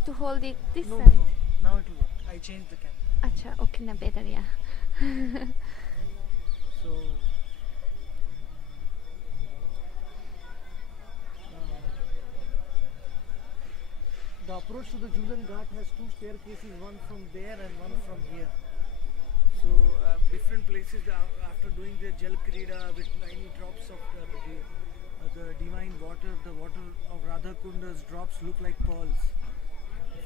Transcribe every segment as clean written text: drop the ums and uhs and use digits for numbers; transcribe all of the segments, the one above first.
have to hold it this No, side. no. Now it will work. I changed the camera. Acha, okay, na better, yeah. So the approach to the Julan Ghat has two staircases, one from there and one from here. So different places after doing the Jal Krida with tiny drops of the divine water, the water of Radha Kunda's drops look like pearls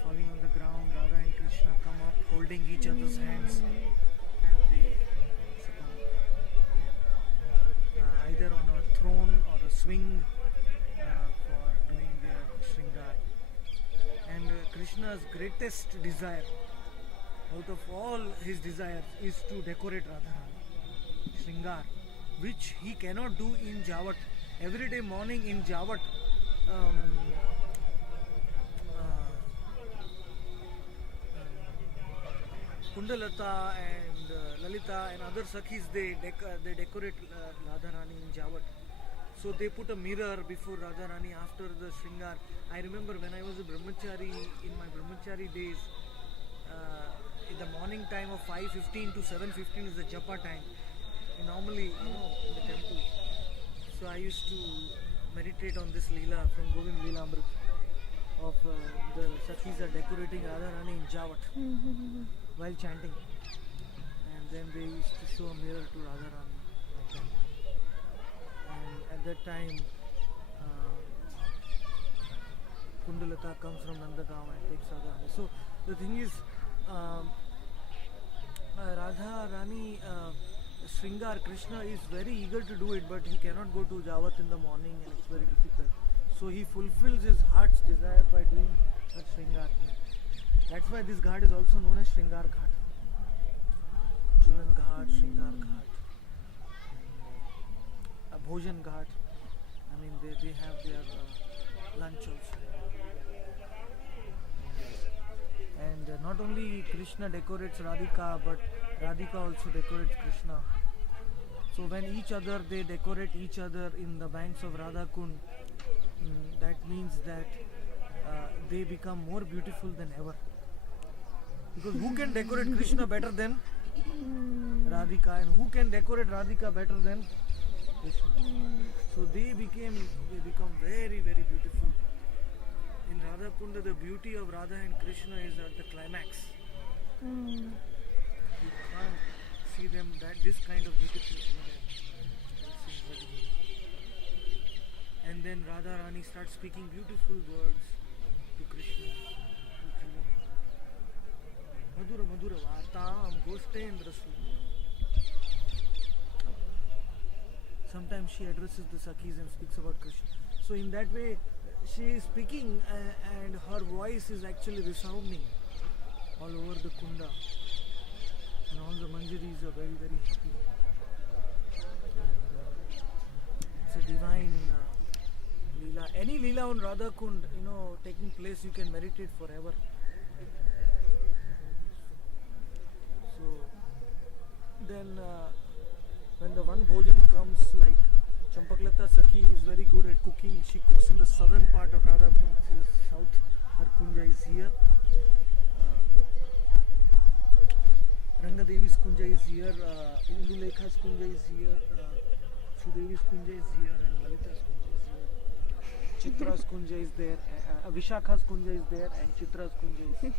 falling on the ground. Radha and Krishna come up holding each other's hands and they sit down either on a throne or a swing for doing their Shringar. And Krishna's greatest desire out of all his desires is to decorate Radharani, Shringar, which he cannot do in Javat. Every day morning in Javat, Kundalata and Lalita and other Sakhis, they decorate Radharani in Javat. So they put a mirror before Radharani after the Shringar. I remember when I was a brahmachari, in my brahmachari days, in the morning time of 5:15 to 7:15 is the japa time. And normally, in the temple. So I used to meditate on this Leela from Govind Leela Amrit of the Sakhis are decorating Radharani in Javat while chanting. And then they used to show a mirror to Radharani like that. And at that time, Kundalata comes from Nandagaon and takes Radharani. So the thing is, Radha Rani Shringar, Krishna is very eager to do it, but he cannot go to Javat in the morning and it's very difficult. So he fulfills his heart's desire by doing a Shringar here. That's why this ghat is also known as Shringar Ghat. Julan Ghat, Shringar Ghat, Bhojan Ghat. I mean, they have their lunch also. And not only Krishna decorates Radhika, but Radhika also decorates Krishna. So when they decorate each other in the banks of Radha Kund, that means that they become more beautiful than ever. Because who can decorate Krishna better than Radhika, and who can decorate Radhika better than Krishna? So they become very, very beautiful. In Radha Kunda, the beauty of Radha and Krishna is at the climax. You can't see them this kind of beautiful. And then Radha Rani starts speaking beautiful words to Krishna. Madhura Madhura Vartam Goshtendra Sudha. Sometimes she addresses the Sakhis and speaks about Krishna. So in that way, she is speaking and her voice is actually resounding all over the Kunda. And all the Manjaris are very, very happy. And it's a divine Leela. Any Leela on Radha Kund, taking place, you can meditate forever. So then when the one bhojan comes, like Champaklata Sakhi is very good at cooking. She cooks in the southern part of Radha Kund. South, her kunja is here. Rangadevi's kunja is here. Indulekha's kunja is here. Sudevi's kunja is here, and Lalita's kunja is here. Chitra's kunja is there. Vishakha's kunja is there, and Chitra's kunja is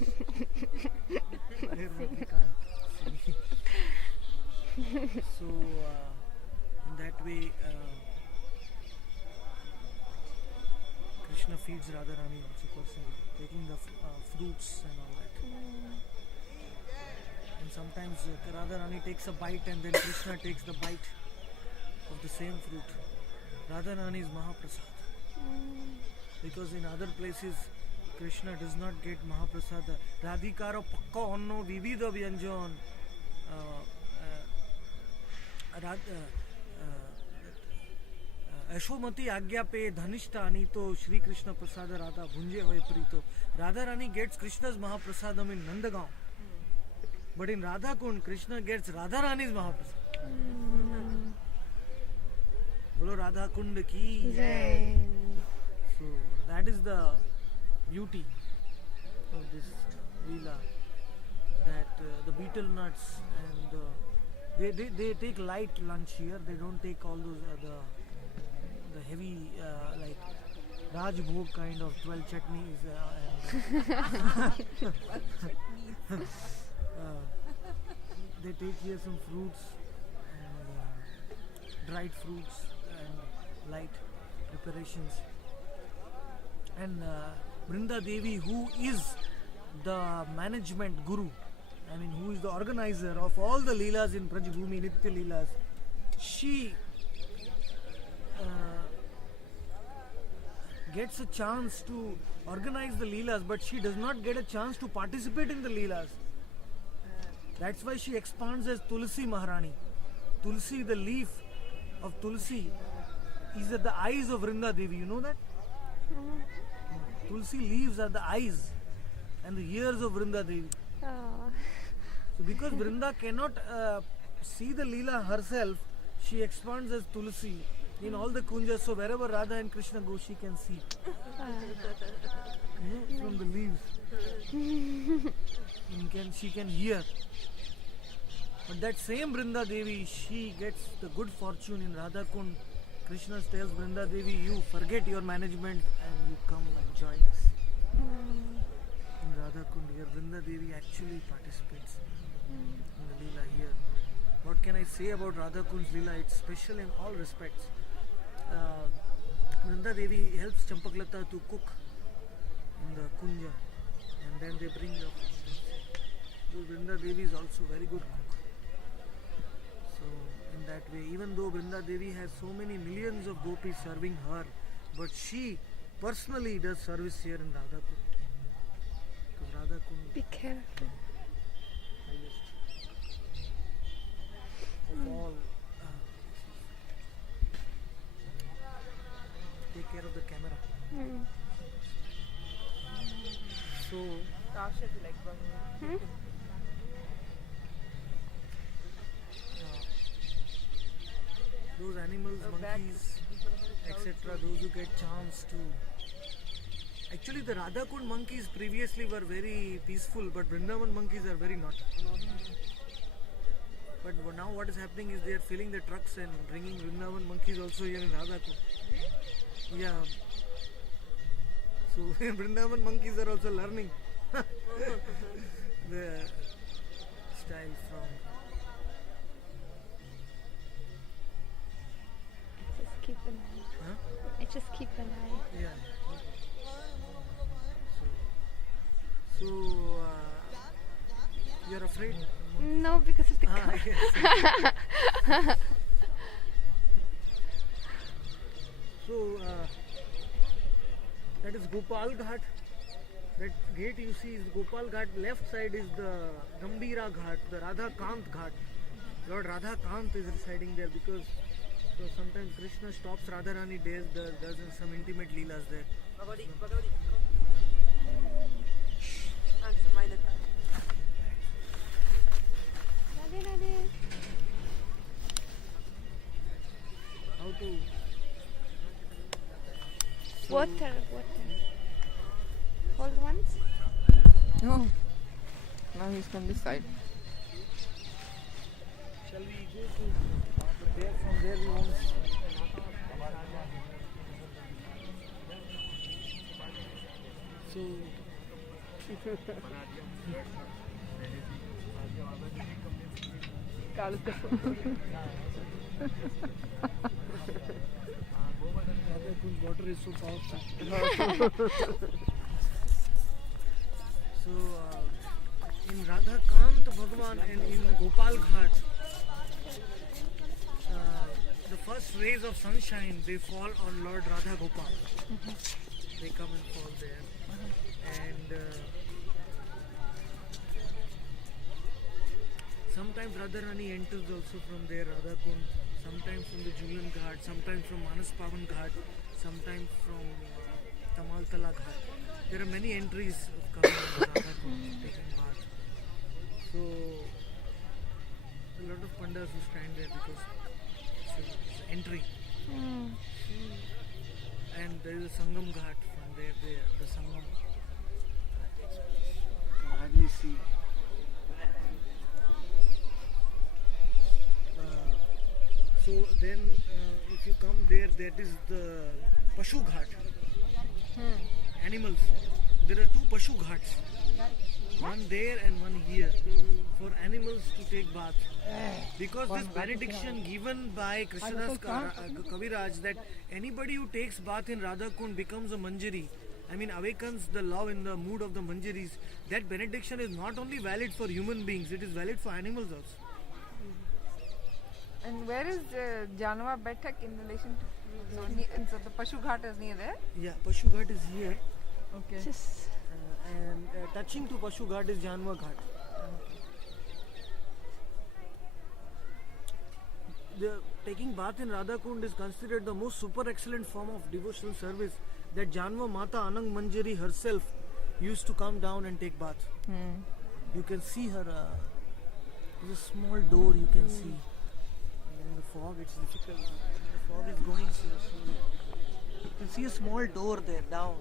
there. We can't see. So in that way, Krishna feeds Radharani also personally, taking the fruits and all that. And sometimes Radharani takes a bite and then Krishna takes the bite of the same fruit. Radharani is Mahaprasad. Because in other places, Krishna does not get Mahaprasad. Radhikaro pakka onno vividha vyanjan. Ashomati Agya pe Dhanishthani to Shri Krishna Prasada Radha Bhunje hoye prito. Radharani gets Krishna's Mahaprasadam in Nandagaon. But in Radha Kund, Krishna gets Radharani's Mahaprasad. Bolo Radha Kund ki jai. So that is the beauty of this Leela, that the betel nuts and they take light lunch here. They don't take all those the heavy like Rajbhog kind of 12 chutneys they take here some fruits and dried fruits and light preparations. And Brinda Devi, who is the management guru, I mean who is the organizer of all the Leelas in Brajbhumi, Nitya Leelas, she gets a chance to organize the Leelas, but she does not get a chance to participate in the Leelas. That's why she expands as Tulsi Maharani. Tulsi, the leaf of Tulsi, is at the eyes of Vrinda Devi. You know that? Tulsi leaves are the eyes and the ears of Vrinda Devi. Oh. So because Vrinda cannot see the Leela herself, she expands as Tulsi in all the kunjas. So wherever Radha and Krishna go, she can see. From the leaves. She can hear. But that same Vrinda Devi, she gets the good fortune in Radha Kund. Krishna tells Vrinda Devi, you forget your management and you come and join us. In Radha Kund here, Vrinda Devi actually participates in the Leela here. What can I say about Radha Kund's Leela? It's special in all respects. Vrinda Devi helps Champaklata to cook in the kunja, and then they bring the so Vrinda Devi is also very good cook. So in that way, even though Vrinda Devi has so many millions of gopis serving her, but she personally does service here in Radha Kund. Because Radha Kund Be careful. highest of all. Take care of the camera. So those animals, monkeys, etc., those who get chance to. Actually, the Radha Kund monkeys previously were very peaceful, but Vrindavan monkeys are very naughty. But now what is happening is they are filling the trucks and bringing Vrindavan monkeys also here in Radha Kund. Yeah. So Vrindavan monkeys are also learning the style from. Just keep an eye. Huh? I just keep an eye. Yeah. So you're afraid? No, because of the car. Yes. So that is Gopal Ghat. That gate you see is Gopal Ghat. Left side is the Gambhira Ghat, the Radha Kant Ghat. Lord Radha Kant is residing there because so sometimes Krishna stops Radharani does some intimate leelas there. Radhe, Radhe. How to Water. Hold once. No. Now he's from this side. shall we go to there? From there we won't. So Radha Kund water is so powerful. So in Radha Kant Bhagwan and in Gopal Ghat, the first rays of sunshine they fall on Lord Radha Gopal. They come and fall there, and sometimes Radharani enters also from there, Radha Kund. Sometimes from the Julian Ghat, sometimes from Manas Pavan Ghat, sometimes from Tamaltala Ghat. There are many entries of coming from Radha Kund taking bath. So a lot of pandas who stand there because it's entry. And there is a Sangam Ghat from there, the Sangam takes place. see. So then, if you come there, that is the Pashu Ghat. Animals. There are two Pashu Ghats. One there and one here. For animals to take bath. Because this benediction given by Krishnadas Kaviraj that anybody who takes bath in Radha Kund becomes a Manjari. I mean, awakens the love in the mood of the Manjaris. That benediction is not only valid for human beings, it is valid for animals also. And where is Janava Betak in relation to? So the Pashu Ghat is near there. Yeah, Pashu Ghat is here. Okay. Just And touching to Pashu Ghat is Janva Ghat. The taking bath in Radha Kund is considered the most super excellent form of devotional service that Janva Mata Anang Manjari herself used to come down and take bath. You can see her. There's a small door you can see. In the fog, it's difficult. The fog is going slow. You can see a small door there down.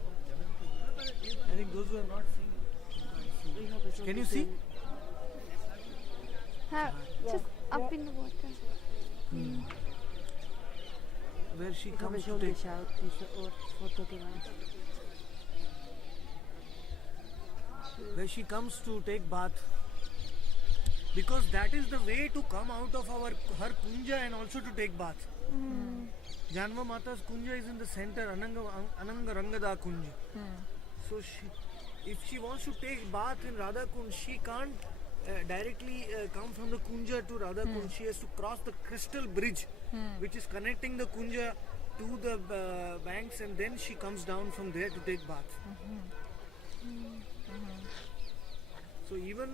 I think those who have not seen. Can you see? just up in the water. Where she comes to take. Where she comes to take bath. Because that is the way to come out of her kunja and also to take bath. Janva Mata's kunja is in the center, Ananga Rangada kunja. So if she wants to take bath in Radha Kund, she can't directly come from the kunja to Radha Kund. She has to cross the crystal bridge which is connecting the kunja to the banks, and then she comes down from there to take bath. So even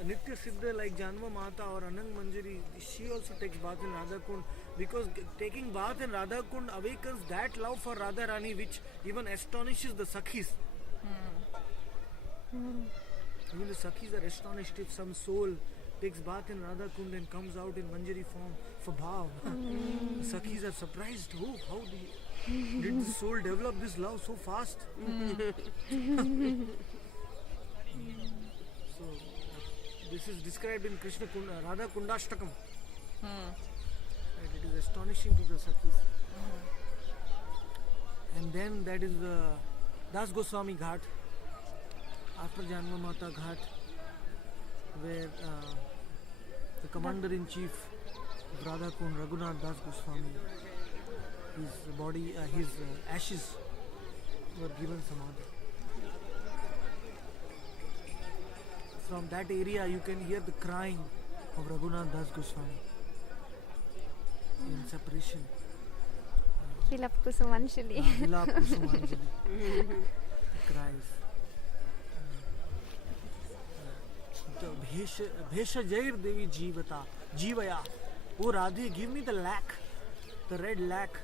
a Nitya Siddha like Janva Mata or Anang Manjari, she also takes bath in Radha Kund, because taking bath in Radha Kund awakens that love for Radha Rani which even astonishes the Sakhis. Even the Sakhis are astonished if some soul takes bath in Radha Kund and comes out in Manjari form for bhav. The Sakhis are surprised. Oh, how did the soul develop this love so fast? So this is described in Krishna Radha Kundashtakam. And it is astonishing to the Sakhis. And then that is the Das Goswami Ghat after Janva Mata Ghat, where the commander-in-chief of Radha Kund, Raghunath Das Goswami, his ashes were given samadhi. From that area you can hear the crying of Raghunath Das Goswami in separation. Vilap Kusumanjali. Vilap Kusumanjali. Cries. Bhesha Jair Devi Jivaya. Oh Radhe, give me the lac, the red lac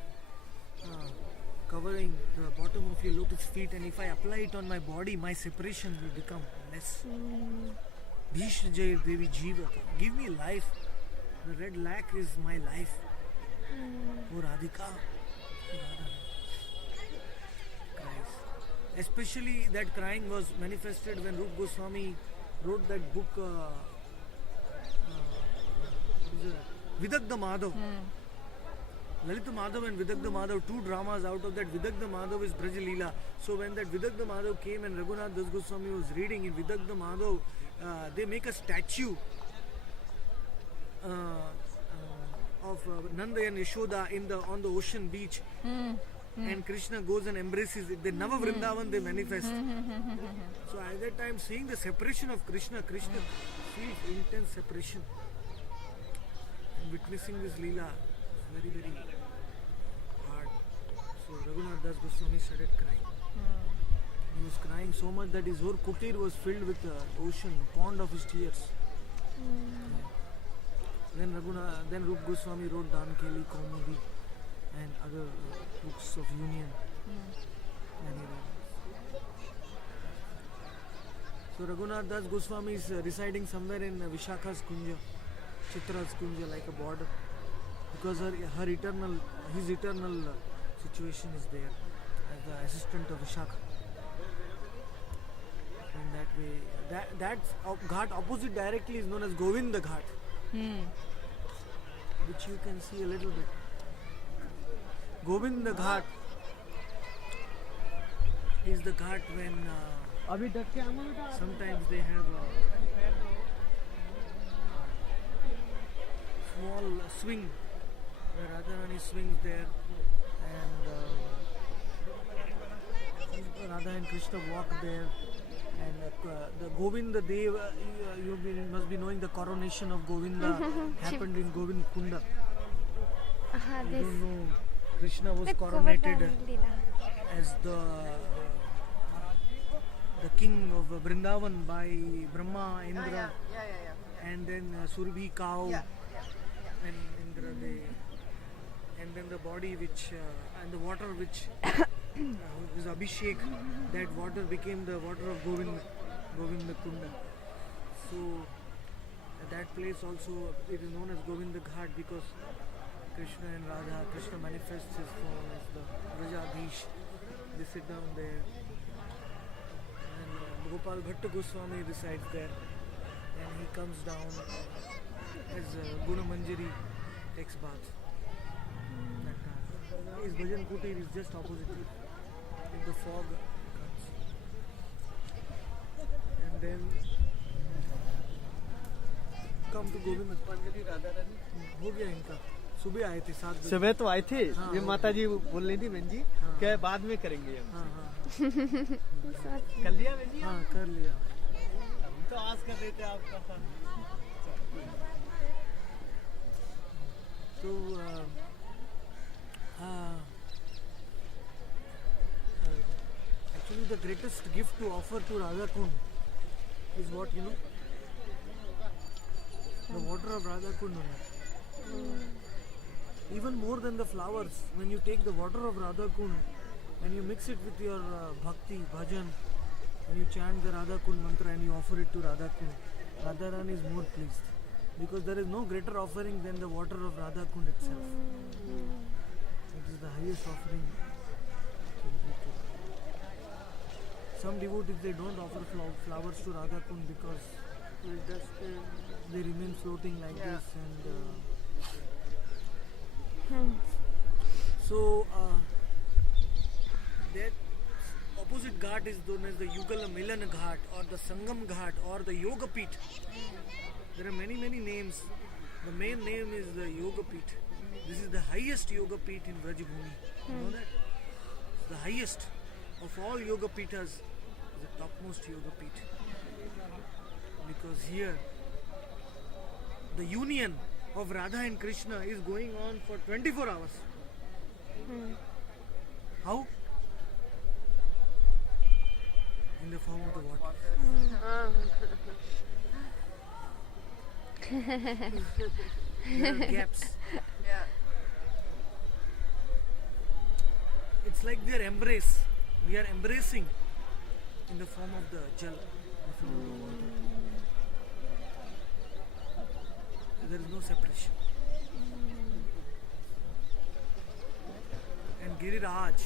covering the bottom of your lotus feet, and if I apply it on my body, my separation will become less. Bhesha Jair Devi Jivata. Give me life. The red lac is my life. Oh Radhika. Cries. Especially that crying was manifested when Rup Goswami wrote that book Vidagdha Madhav. Lalita Madhav and Vidagdha Madhav, two dramas. Out of that, Vidagdha Madhav is Braj Leela. So when that Vidagdha Madhav came and Raghunath Das Goswami was reading in Vidagdha Madhav, they make a statue of Nanda and Yashoda on the ocean beach. And Krishna goes and embraces it. The Nava Vrindavan they manifest. So at that time, seeing the separation of Krishna feels intense separation. And witnessing this Leela is very, very hard. So Raghunath Das Goswami started crying. He was crying so much that his whole kutir was filled with the ocean, pond of his tears. Then Rup Goswami wrote Dan Keli, Kaumudi, and other books of union. So Raghunath Das Goswami is residing somewhere in Vishakha's Kunja, Chitra's Kunja, like a border, because his eternal situation is there as the assistant of Vishakha. In that that way. That ghat opposite directly is known as Govinda Ghat, which you can see a little bit. Govinda Ghat is the ghat when sometimes they have a small swing where Radharani swings there, and Radha and Krishna walk there. And the Govinda Dev, must be knowing the coronation of Govinda happened in Govind Kunda. You this don't know, Krishna was the coronated Govardhan Leela. as the king of Vrindavan by Brahma, Indra, and then Surabhi cow, and Indra and then the body which and the water which was Abhishek, that water became the water of Govinda Kunda. So at that place also it is known as Govinda Ghat because Krishna and Radha, Krishna manifests his form as the Vrajadhish. They sit down there, and Gopal Bhatta Goswami resides there, and he comes down as Guna Manjari takes bath. His Bhajan Kutir is just opposite it. If the fog comes, and then come to Govind. हो गया इनका, सुबह आए थे 7 बजे। सुबह तो आए थे, हाँ, ये हाँ। माता जी बोल रही थी बहन जी हाँ। क्या बाद में करेंगे हम। हाँ हाँ कर लिया बहन जी? हाँ कर लिया। हम तो आस कर रहे थे आपका साथ। So actually the greatest gift to offer to Radha Kund is what, you know? The water of Radha Kund only. Even more than the flowers, when you take the water of Radha Kund and you mix it with your bhakti, bhajan, and you chant the Radha Kund mantra and you offer it to Radha Kund, Radharani is more pleased. Because there is no greater offering than the water of Radha Kund itself. It is the highest offering. Some devotees, they don't offer flowers to Radha Kund because they remain floating like this, and so that opposite ghat is known as the Yugala Milan Ghat or the Sangam Ghat or the Yoga Peeth. There are many names. The main name is the Yoga Peeth. This is the highest Yoga Peeth in Vrajabhumi. You know that? It's the highest of all Yoga Peethas, the topmost Yoga Peeth. Because here, the union of Radha and Krishna is going on for 24 hours. How? In the form of the water. There are gaps. It's like their embrace. We are embracing in the form of the jal, in the form of the water. There is no separation. And Giriraj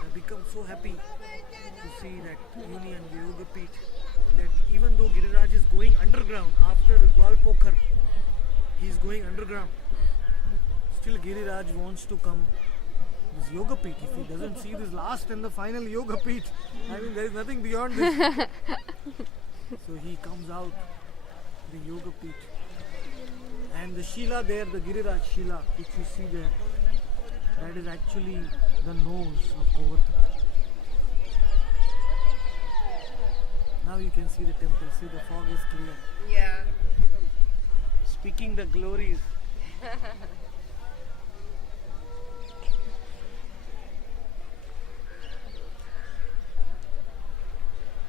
have become so happy to see that union, the Yoga Peeth, that even though Giriraj is going underground after Gwalpokhar, he is going underground. Still Giriraj wants to come this Yoga Peeth. If he doesn't see this last and the final Yoga Peeth, I mean there is nothing beyond this. So he comes out, the Yoga Peeth. And the Shila there, the Giriraj Shila, which you see there, that is actually the nose of Govardhan. Now you can see the temple. See, the fog is clear. Yeah. Speaking the glories.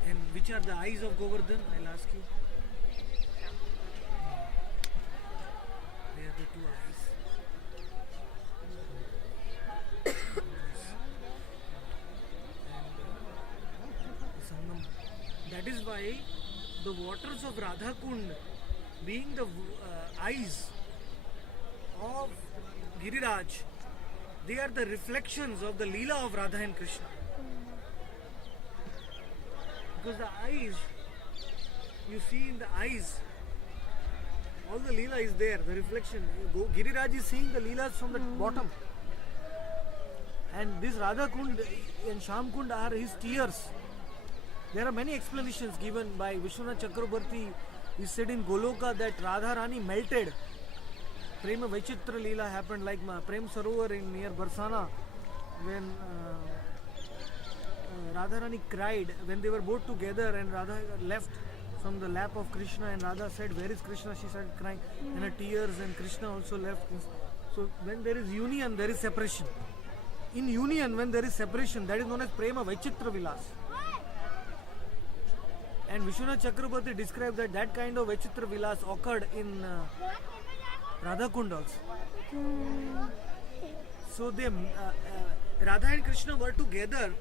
And which are the eyes of Govardhan? I'll ask you. They are the two eyes. Sangam. That is why the waters of Radha Kund, being the eyes of Giriraj, they are the reflections of the Leela of Radha and Krishna. because the eyes, you see in the eyes, all the Leela is there, the reflection. Giriraj is seeing the Leelas from the bottom. And this Radha Kund and Sham Kund are his tears. There are many explanations given by Vishwanath Chakrabarti. He said in Goloka that Radha Rani melted. Prema Vaichitra Leela happened like Prem Sarovar in near Barsana when Radha Rani cried when they were both together and Radha left from the lap of Krishna and Radha said, "Where is Krishna?" She started crying and her tears, and Krishna also left. So when there is union, there is separation. In union, when there is separation, that is known as Prema Vaichitra Vilas. And Vishwanath Chakrabarti described that kind of Vaichitra Vilas occurred in Radha Kund also. So they, Radha and Krishna were together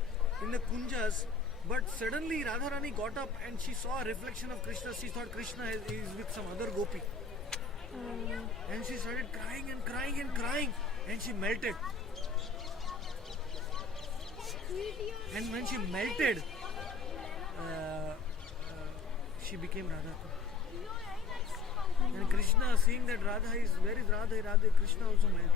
in the Kunjas, but suddenly Radharani got up and she saw a reflection of Krishna. She thought Krishna is with some other gopi. And she started crying and crying and crying, and she melted. And when she melted, she became Radha. And Krishna, seeing that Radha is, where is Radha? Radha, Krishna also melted.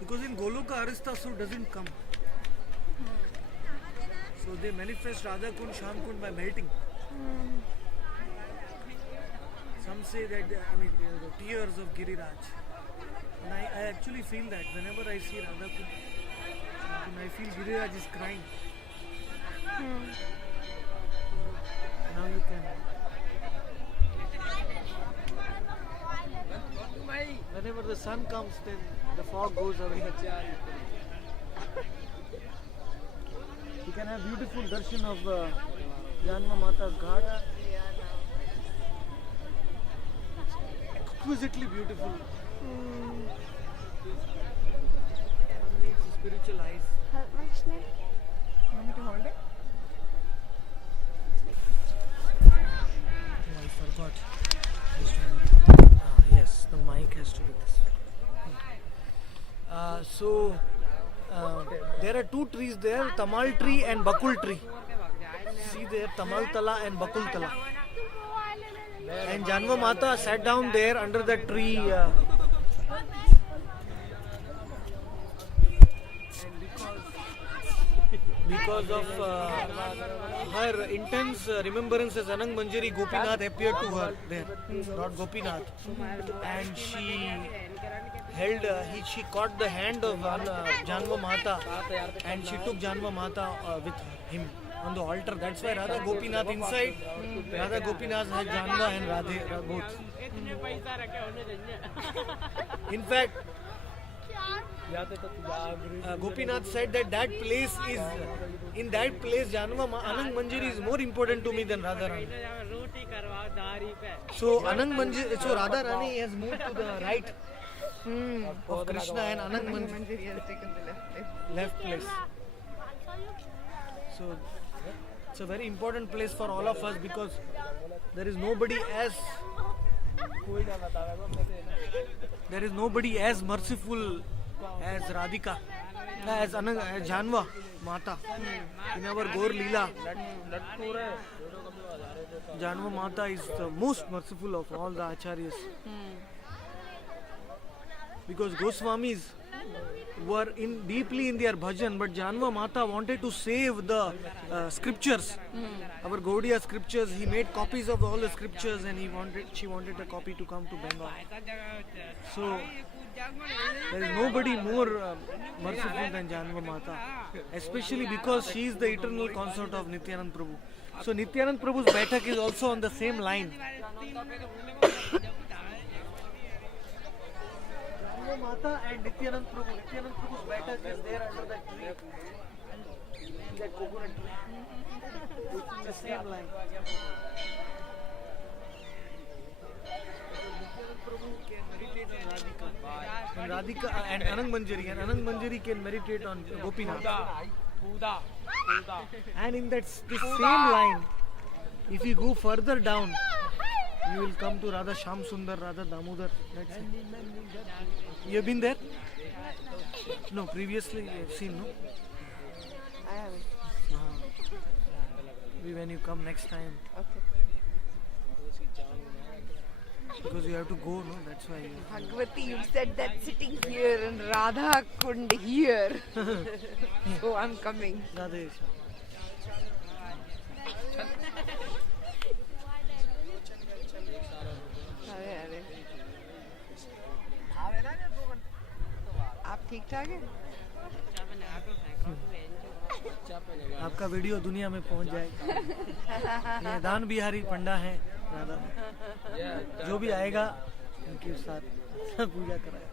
Because in Goloka, Aristasur doesn't come. So they manifest Radha Kund, Sham Kund by melting. Some say that, the tears of Giriraj. And I actually feel that whenever I see Radha Kund, I feel Giriraj is crying. Now you can. Whenever the sun comes, then the fog goes away. You can have beautiful darshan of Janma Mata's Ghat. Exquisitely beautiful. Needs spiritual eyes. Want me to hold it? I forgot. Yes, the mic has to be this. There are two trees there, Tamal tree and Bakul tree. See there, Tamal Tala and Bakul Tala. And Janma Mata sat down there under that tree. And because of her intense remembrances, Anang Manjari Gopinath appeared to her there, Lord Gopinath, and she held, she caught the hand of Janma Mata, and she took Janma Mata with him on the altar. That's why Radha Gopinath inside, Radha Gopinath has Janma and Radhe both. In fact, Gopinath said that place is, in that place Anang Manjari is more important to me than Radha Rani. So so Radha Rani has moved to the right of Krishna, and Anang Manjari Manjari has taken the left place. So it's a very important place for all of us because there is nobody as merciful as Radhika, as Janma Mata. In our Gaur Leela, Janma Mata is the most merciful of all the Acharyas. Because Goswamis were deeply in their bhajan, but Janma Mata wanted to save the scriptures, our Gaudiya scriptures. He made copies of all the scriptures, and she wanted a copy to come to Bengal. So there is nobody more merciful than Janma Mata, especially because she is the eternal consort of Nityanand Prabhu. So Nityanand Prabhu's Baitak is also on the same line. Janma Mata and Nityanand Prabhu's Baitak is there under that tree, that coconut tree, which is the same line. And Radhika and Anang Manjari can meditate on Gopinath. And in this same line, if you go further down, you will come to Radha Sham Sundar, Radha Damodar. That's it. You have been there? No, previously you have seen, no? I haven't. Maybe when you come next time, Okay. because you have to go, no? That's why. Bhagwati, you said that sitting here and Radha couldn't hear. So I'm coming. Radhe. अरे अरे आप ठीक ठाक हैं? आपका video दुनिया में पहुंच जाएगा। ये दान बिहारी पंडा है राधा, जो भी आएगा उनके साथ पूजा कराए।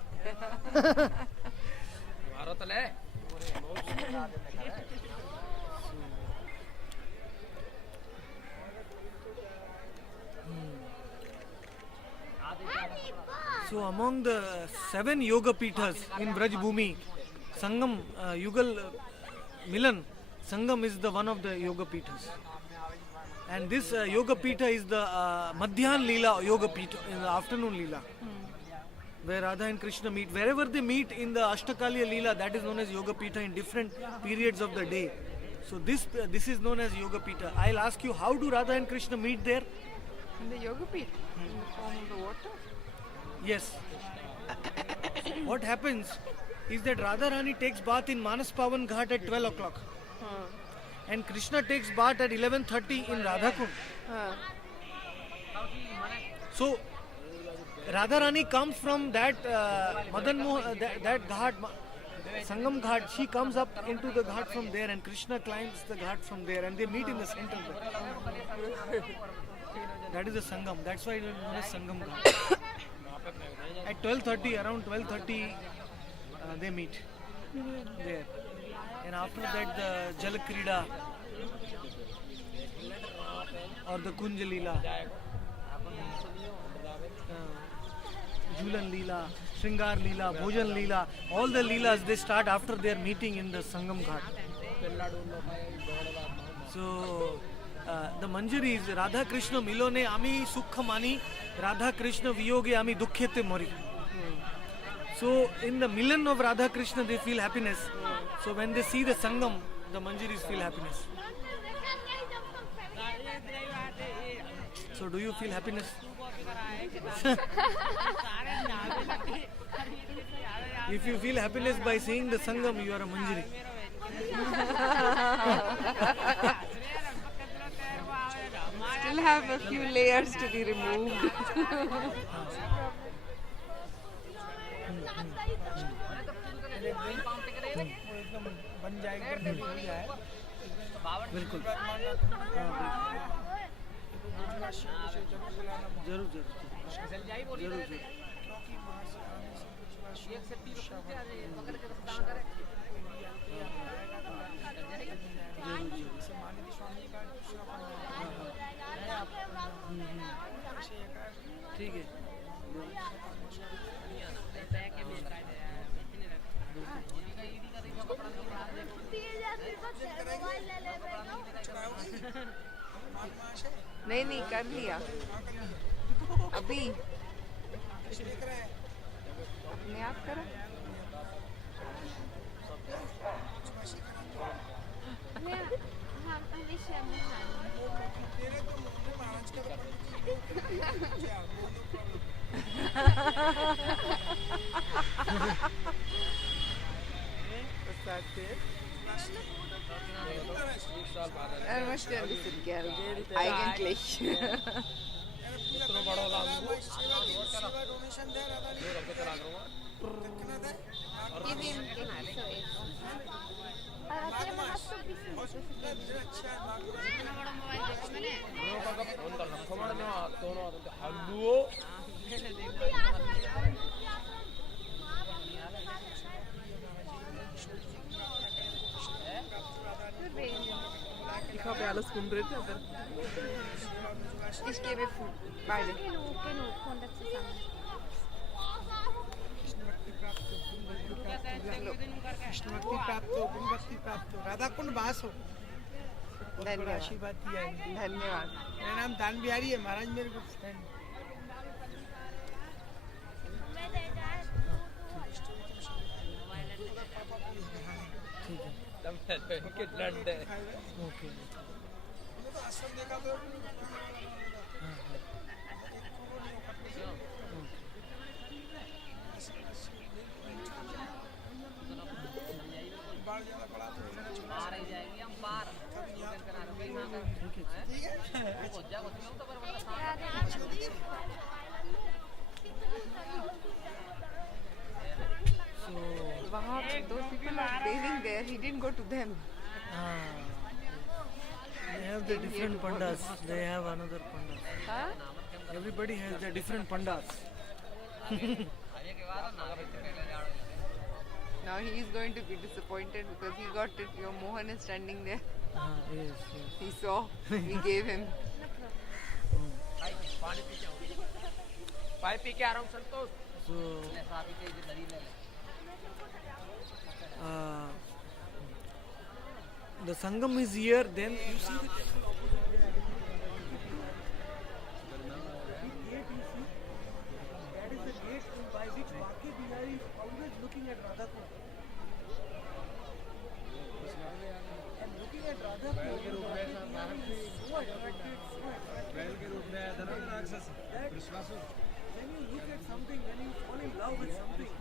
So among the 7 yoga pithas in Braj Bhumi, Sangam Yugal Milan Sangam is the one of the yoga pithas, and this yoga pitha is the Madhyan Leela yoga pitha, in the afternoon Leela, where Radha and Krishna meet. Wherever they meet in the Ashtakaliya Leela, that is known as yoga pitha in different periods of the day. So this is known as yoga pitha. I'll ask you, how do Radha and Krishna meet there? In the yoga pit, in the form of the water. Yes. What happens is that Radha Rani takes bath in Manas Pavan Ghat at 12 o'clock, and Krishna takes bath at 11:30 in Radhakund. So Radha Rani comes from that that ghat, Sangam Ghat. She comes up into the ghat from there, and Krishna climbs the ghat from there, and they meet in the center there. That is the Sangam. That's why it is known as Sangam Ghat. At 12:30, around 12:30, they meet there, and after that the Jal Krida or the Kunj Leela, Julan Leela, Shringar Leela, Bhojan Leela, all the Leelas they start after their meeting in the Sangam Ghat. So the Manjari is Radha Krishna Milone Ami Sukha Mani, Radha Krishna Viyoge Ami Dukhyate Mori. So in the milan of Radha Krishna they feel happiness. So when they see the Sangam, the Manjaris feel happiness. So do you feel happiness? If you feel happiness by seeing the Sangam, you are a Manjari. Still have a few layers to be removed. बन जाएगा, हो जाए बिल्कुल। जरूर जरूर जरूर जरूर। ठीक है। नहीं नहीं कर लिया अभी अपने आप करो Er möchte ein bisschen Geld. Eigentlich. Ich habe alles vom Dritten, aber ich gebe beide. Genug, 100 zusammen. Krishna भक्ति प्राप्त हो, गुरु भक्ति प्राप्त हो, राधा कुंड वास हो। धन्यवाद आशीर्वाद दिया है। धन्यवाद मेरा नाम दान बिहारी है, महाराज मेरे गुड फ्रेंड। ठीक है। Okay. तो आश्रम देखा तो बाढ़ ज्यादा पड़ा तो उन्होंने छोड़ा Wow, those people are bathing there. He didn't go to them. They have the different pandas. They have another pandas. Huh? Everybody has their different pandas. Now he is going to be disappointed because he got it. Your Mohan is standing there. Yes, yes. He saw. We gave him. So, the Sangam is here, then you see the that is the gate by which Bake Bihari is always looking at Radhakund. And looking at Radhakund, so attracted, that when you look at something, when you fall in love with something,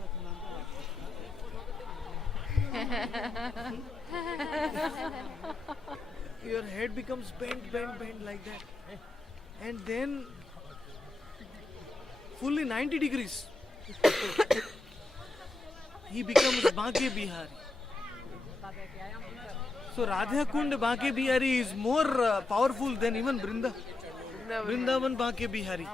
your head becomes bent like that. And then fully 90 degrees. He becomes Bake Bihari. So Radha Kund Bake Bihari is more powerful than even Vrindavan Bake Bihari.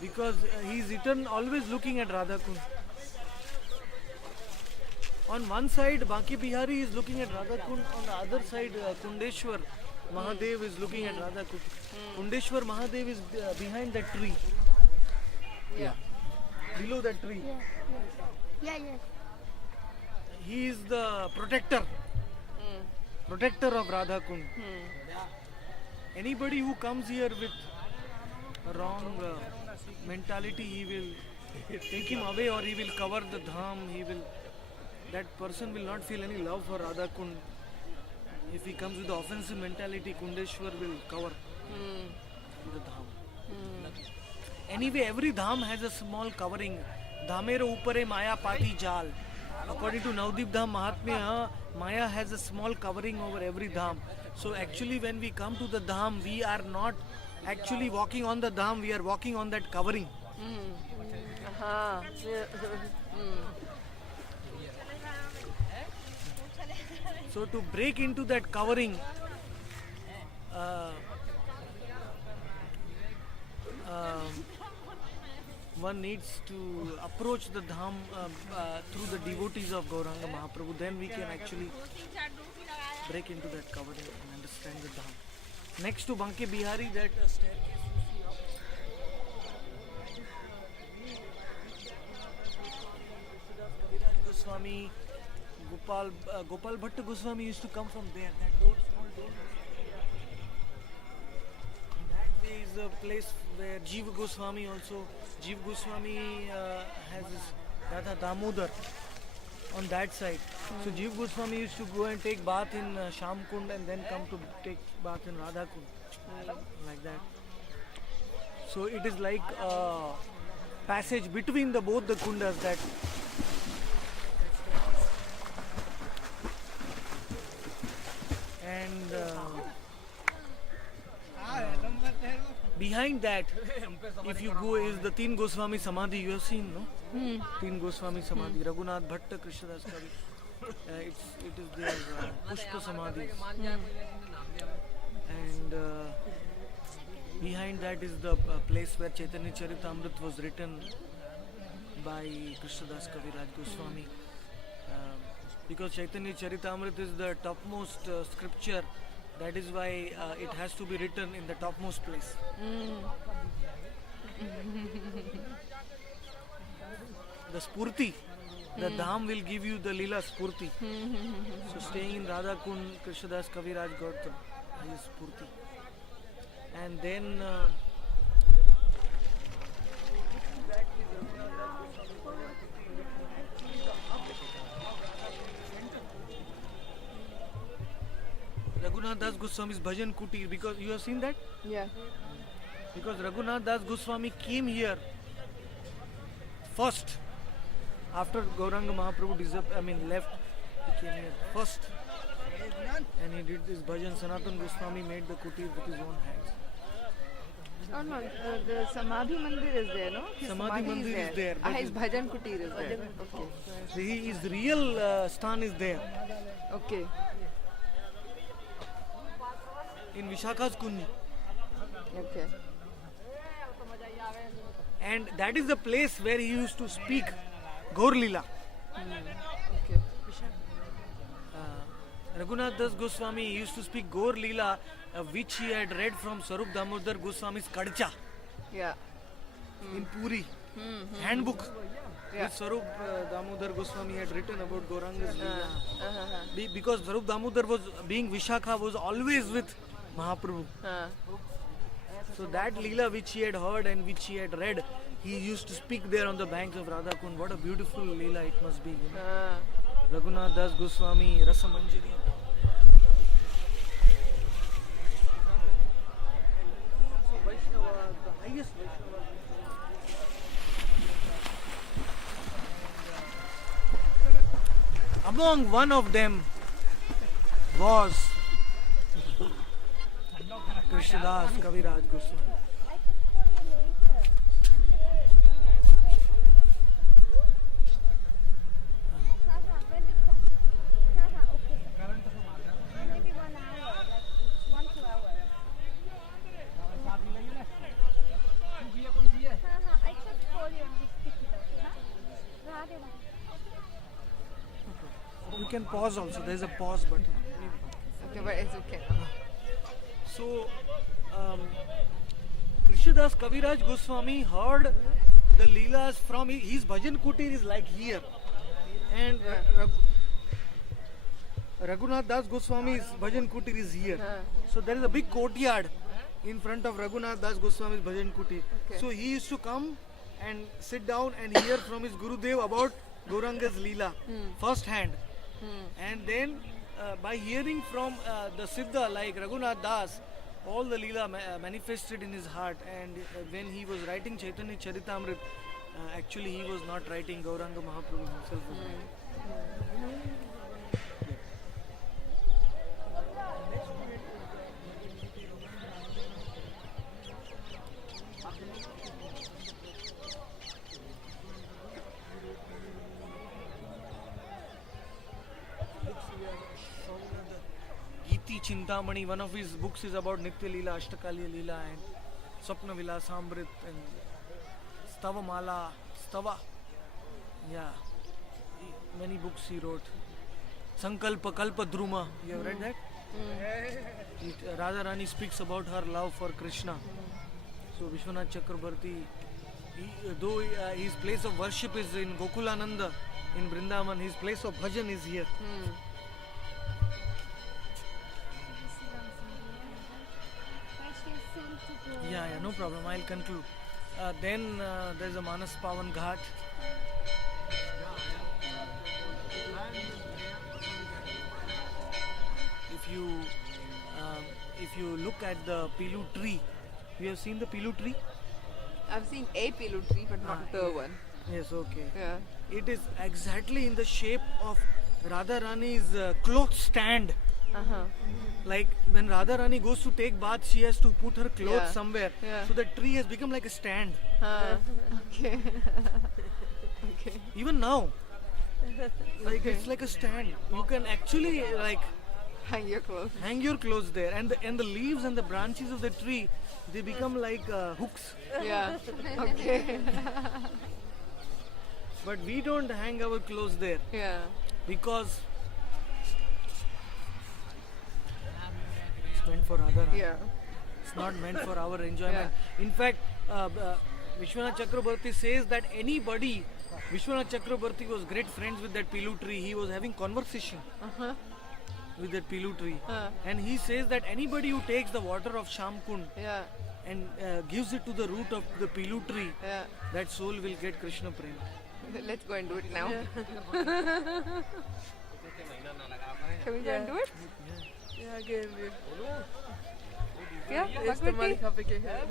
Because he is always looking at Radha Kund. On one side, Bake Bihari is looking at Radha Kund. On the other side, Kundeshwar Mahadev is looking at Radha Kund. Kundeshwar Mahadev is behind that tree. Yeah. Below that tree. Yes. He is the protector of Radha Kund. Anybody who comes here with a wrong mentality, he will take him away or he will cover the dham. That person will not feel any love for Radha Kund. If he comes with the offensive mentality, Kundeshwar will cover the dham. Anyway, every dham has a small covering. Dhamero upare Maya pati jal. According to Navdeep Dham Mahatmya, Maya has a small covering over every dham. So actually when we come to the dham, we are not actually walking on the dham, we are walking on that covering. So to break into that covering, one needs to approach the dham through the devotees of Gauranga Mahaprabhu. Then we can actually break into that covering and understand the dham. Next to Bake Bihari, that staircase you see Kaviraj Goswami, Gopal Bhatta Goswami used to come from there. That door, small door. That way is a place where Jiva Goswami also. Jiva Goswami has his Radha Damodar on that side. So Jiva Goswami used to go and take bath in Sham Kund and then come to take bath in Radha Kund. Like that. So it is like a passage between both the kundas that. And behind that, if you go, is the Teen Goswami Samadhi. You have seen, no? Teen Goswami Samadhi, Raghunath Bhatta Krishnadas Kavi. It is their Pushpa Samadhi. And behind that is the place where Chaitanya Charitamrita was written by Krishnadas Kaviraj Goswami. Because Chaitanya Charitamrita is the topmost scripture, that is why it has to be written in the topmost place. The Spurti, the Dham will give you the Lila Spurti. So staying in Radha Kund, Krishnadas Kaviraj got the highest Spurti. And then Raghunath Das Goswami's Bhajan Kutir, because you have seen that? Yeah. Because Raghunath Das Goswami came here first after Gauranga Mahaprabhu left. He came here first, and he did this bhajan. Sanatan Goswami made the kutir with his own hands. Oh no, the Samadhi Mandir is there, no? His Samadhi Mandir is there, but his Bhajan Kutir is there. Okay. So his real stan is there Okay. in Vishakha's Kunj, Okay. and that is the place where he used to speak Gaur Leela. Okay. Raghunath Das Goswami used to speak Gaur Leela, which he had read from Sarup Damodar Goswami's Kadcha Yeah. in Puri handbook. Yeah. Which Sarup Damodar Goswami had written about Gauranga's Leela. Uh-huh. Because Sarup Damodar was being Vishakha was always with Mahaprabhu. So that Leela which he had heard and which he had read, he used to speak there on the banks of Radha Kund. What a beautiful Leela it must be. You know? Raghunath Das Goswami, Rasa Manjari. So Vaishnava, the highest Vaishnava. Among one of them was Krishnadas Kaviraj Goswami. Maybe 1 hour, like 1 2 hours. I just call you and just pick it up, huh? Radhe Radhe. You can pause also, there is a pause button. Okay, but it's okay. So, Krishnadas Kaviraj Goswami heard the Leelas from his Bhajan Kutir is like here. And Raghunath Das Goswami's Bhajan Kutir is here. So there is a big courtyard in front of Raghunath Das Goswami's Bhajan Kutir. Okay. So he used to come and sit down and hear from his Gurudev about Gauranga's Leela first hand. And then by hearing from the Siddha like Raghunath Das, all the Leela manifested in his heart. And when he was writing Chaitanya Charitamrit, actually he was not writing, Gauranga Mahaprabhu himself was writing. Giti Chintamani, one of his books is about Nitya Leela, Ashtakaliya Leela and Swapna Vilasamrit and Stava Mala, Stava. Yeah, many books he wrote. Sankalpa Kalpa Druma, you have read that? Radha Rani speaks about her love for Krishna. So Vishwanath Chakrabarti, though his place of worship is in Gokulananda in Vrindavan, his place of bhajan is here. Yeah, no problem. I'll conclude. Then there's a Manas Pavan Ghat. If you look at the Pilu tree, you have seen the Pilu tree? I've seen a pilu tree, but not the one. Yes, okay. Yeah. It is exactly in the shape of Radha Rani's cloth stand. Like when Radha Rani goes to take bath, she has to put her clothes Yeah. somewhere. Yeah. So the tree has become like a stand. Okay. Okay. Even now, like it's like a stand. You can actually like Hang your clothes. hang your clothes there, and the leaves and the branches of the tree, they become like hooks. Yeah. Okay. But we don't hang our clothes there Yeah. because it's meant for Radha Rani. Yeah. It's not meant for our enjoyment. In fact, Vishwanath Chakrabarti says that anybody, Vishwanath Chakrabarti was great friends with that Pilu tree. He was having conversation with that Pilu tree. And he says that anybody who takes the water of Shamkund Yeah. and gives it to the root of the Pilu tree, Yeah. that soul will get Krishna Prem. Let's go and do it now. Can we go and do it? Yeah. Ja, gehen wir. Ja, Erste Mal, ich habe gehört.